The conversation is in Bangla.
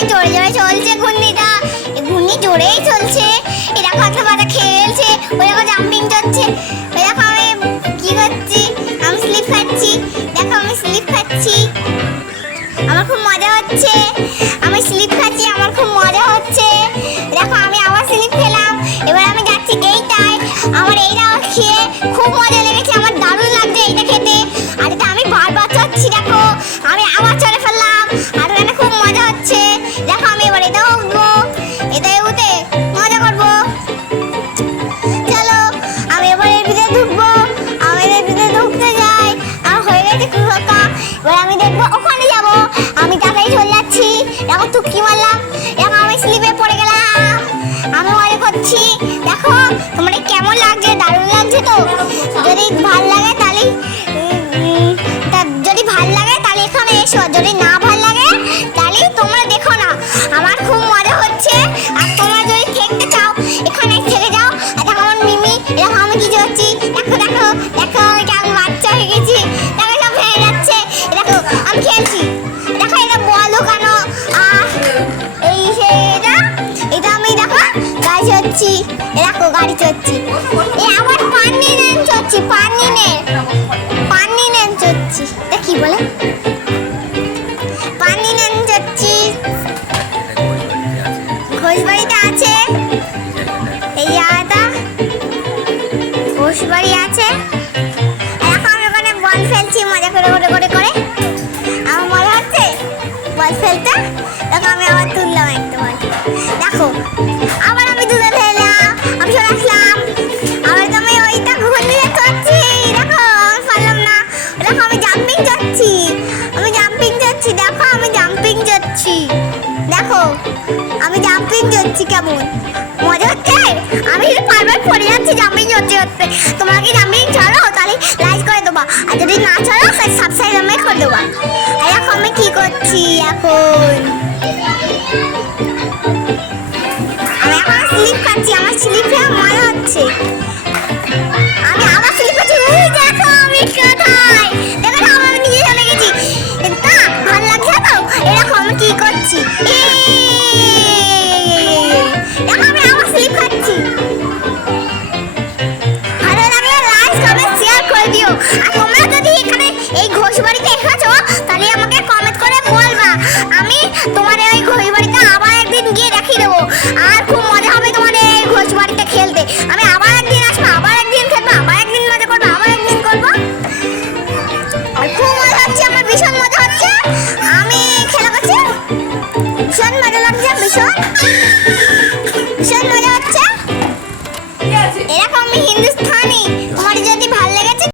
অনেক জোরে জোরে চলছে ঘূর্ণিটা, এই ঘূর্ণি জোরেই চলছে। এই দেখো একটা বাচ্চা খেলছে, ওই দেখো জাম্পিং করছে, ওই দেখো আমি কি করছি, আমি স্লিপ খাচ্ছি, দেখো আমি স্লিপ খাচ্ছি, আমার খুব মজা হচ্ছে, আমি স্লিপ খাচ্ছি, আমার খুব মজা হচ্ছে। দেখো আমি আবার স্লিপ খেলাম, এবার আমি যাচ্ছি এইটাই, আমার এইটা খেয়ে খুব মজা লেগেছে, আমার দারুণ লাগছে এইটা খেতে। আর এটা আমি বারবার চড়ছি, দেখো আমি আবার চড়ে ফেললাম, আর এখানে খুব মজা হচ্ছে। দেখো আমি এবার এটাও উঠবো, এটাই উঠে মজা করবো। চলো আমি এবার এর ভিতরে ঢুকবো, আমি এর ভিতরে ঢুকতে যাই, আর হয়ে গেছে খুব ফাঁকা। এবার আমি দেখবো ওখানে যাবো, আমি তাড়াতাড়ি চলে যাচ্ছি। দেখো টুকি মারলাম, দেখো আমি স্লিপে পড়ে গেলাম, আমি মজা করছি। দেখো তোমাদের কেমন লাগছে, দারুণ লাগছে তো? যদি ভাল লাগে তাহলে যদি ভাল লাগে তাহলে এখানে এসো, যদি না ভাল লাগে তাহলে তোমরা দেখো না। আমার খুব মজা হচ্ছে, আর তোমরা যদি দেখতে চাও এখানে থেকে যাও। আর দেখো আমার মিমি, দেখো আমি কি করছি, দেখো দেখো দেখো আমি কেমন বাচ্চা হয়ে গেছি, দেখো সব ভেঙে যাচ্ছে। দেখো আমি খেলছি, দেখো এটা বল ওখানো, আর এই এটা এটা আমি দেখো গাড়ি চড়ছি, দেখো গাড়ি চড়ছি, এই আমার পানি নেন চড়ছি, পানি নেন চড়ছি, এটা কি বলে, পানি নেন চড়ছি। ঘোষবাড়িতে আছে এই জায়গাটা, ঘোষবাড়ি আছে। এখন আমি ওখানে বল ফেলছি মজা করে করে করে করে, আমার মজা হচ্ছে বল ফেলতে। দেখো আমি আবার তুললাম একটা বল, দেখো আবার আমি তুলে ফেললাম, আমি চলে আসলাম, আবার তুমি ওইটা ঘুরিয়ে চড়ছি, দেখো আমি পারলাম না। দেখো আমি জাম্পিং চড়ছি, দেখো আমি জাম্পিং চড়ছি, দেখো আমি জাম্পিং চড়ছি, কেমন মজা হচ্ছে। আমি বারবার পড়ে যাচ্ছি জাম্পিং চড়তে চড়তে। তোমরা কি জাম্পিং চড়ো? তাহলে লাইক করে দেবা, আর যদি না চড়ো তাহলে সাবস্ক্রাইব করে দেবা। আর এখন আমি কি করছি, এখন আমি এখন স্লিপ খাচ্ছি, আমার স্লিপ খেয়ে মজা হচ্ছে, আমি আবার স্লিপ খাচ্ছি। দেখো আমি কোথায়, দেখো না আমি নিচে চলে গেছি, তা ভালো লাগছে তো? এরকম আমি কি করছি, দেখো আমি আবার স্লিপ খাচ্ছি। ভালো লাগলে লাইক কমেন্ট শেয়ার করে দিও, আর তোমরা যদি এখানে এই ঘোষবাড়িতে এসেছো তাহলে আমাকে কমেন্ট করে বলবা, আমি তোমাদের এই ঘোষবাড়িতে আবার একদিন গিয়ে দেখিয়ে দেবো। আর খুব মজা হবে তোমাদের এই ঘোষবাড়িতে খেলতে, আমি আবার একদিন আসবো, আবার একদিন খেলবো, আবার একদিন মজা করবো, আবার একদিন করবো। আর খুব মজা হচ্ছে, আমার ভীষণ মজা হচ্ছে, আমি খেলা করছি, ভীষণ মজা লাগছে, ভীষণ মজা হচ্ছে। এরকম আমি হিন্দুস্তান